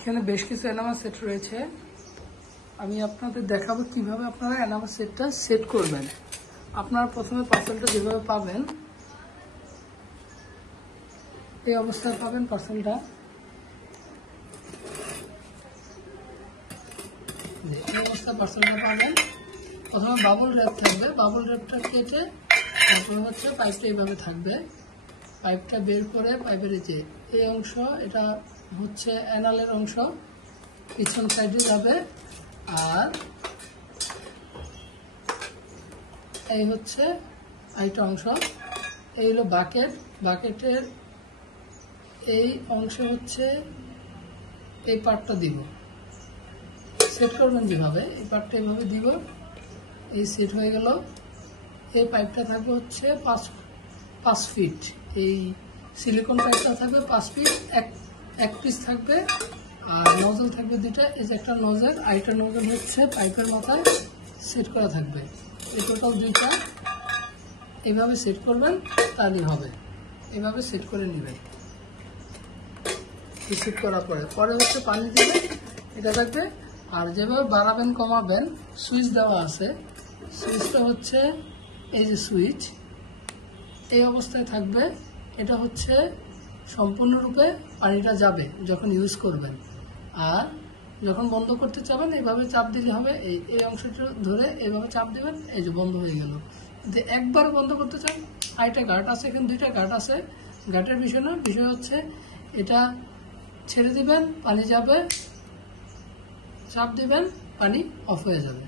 এখানে বেশ কিছু এনামা সেট রয়েছে, আমি আপনাদের দেখাবো কিভাবে আপনারা এনামা সেটটা সেট করবেন। আপনারা প্রথমে পার্সেলটা যেভাবে পাবেন এই অবস্থায় পাবেন। পার্সেলটা এই অবস্থায় পার্সেলটা পাবেন। প্রথমে বাবল র্যাপ থাকবে, বাবল র্যাপটা কেটে তারপরে হচ্ছে পাইপটা এইভাবে থাকবে। পাইপটা বের করে পাইপের যে এই অংশ, এটা হচ্ছে অ্যানালের অংশ, পিছন সাইডে যাবে। আর এই হচ্ছে আরেকটা অংশ, এই হলো বাকেট। বাকেটের এই অংশ হচ্ছে এই পার্টটা দিব। সেট করবেন যেভাবে, এই পার্টটা এইভাবে দিব। এই সেট হয়ে গেল। এই পাইপটা থাকবে হচ্ছে 5 ফিট। এই সিলিকন পাইপটা থাকবে 5 ফিট, এক পিস থাকবে। আর নজল থাকবে দুইটা। এই যে একটা নজল, আরেকটা নজল হচ্ছে পাইপের মাথায় সেট করা থাকবে। এই টোটাল দুইটা এইভাবে সেট করবেন, তাহলেই হবে। এইভাবে সেট করে নেবেন। সেট করার পরে হচ্ছে পানি দিবেন, এটা থাকবে। আর যেভাবে বাড়াবেন কমাবেন সুইচ দেওয়া আছে। সুইচটা হচ্ছে এই যে সুইচ, এই অবস্থায় থাকবে। এটা হচ্ছে সম্পূর্ণরূপে পানিটা যাবে যখন ইউজ করবেন। আর যখন বন্ধ করতে চাবেন এইভাবে চাপ দিলে হবে। এই অংশটা ধরে এইভাবে চাপ দিবেন, এই যে বন্ধ হয়ে গেল। যদি একবার বন্ধ করতে চান, আরেকটা গার্ড আছে, এখানে দুইটা গার্ড আছে। গার্ডের বিষয় না, বিষয় হচ্ছে এটা ছেড়ে দিবেন, পানি যাবে, চাপ দিবেন, পানি অফ হয়ে যাবে।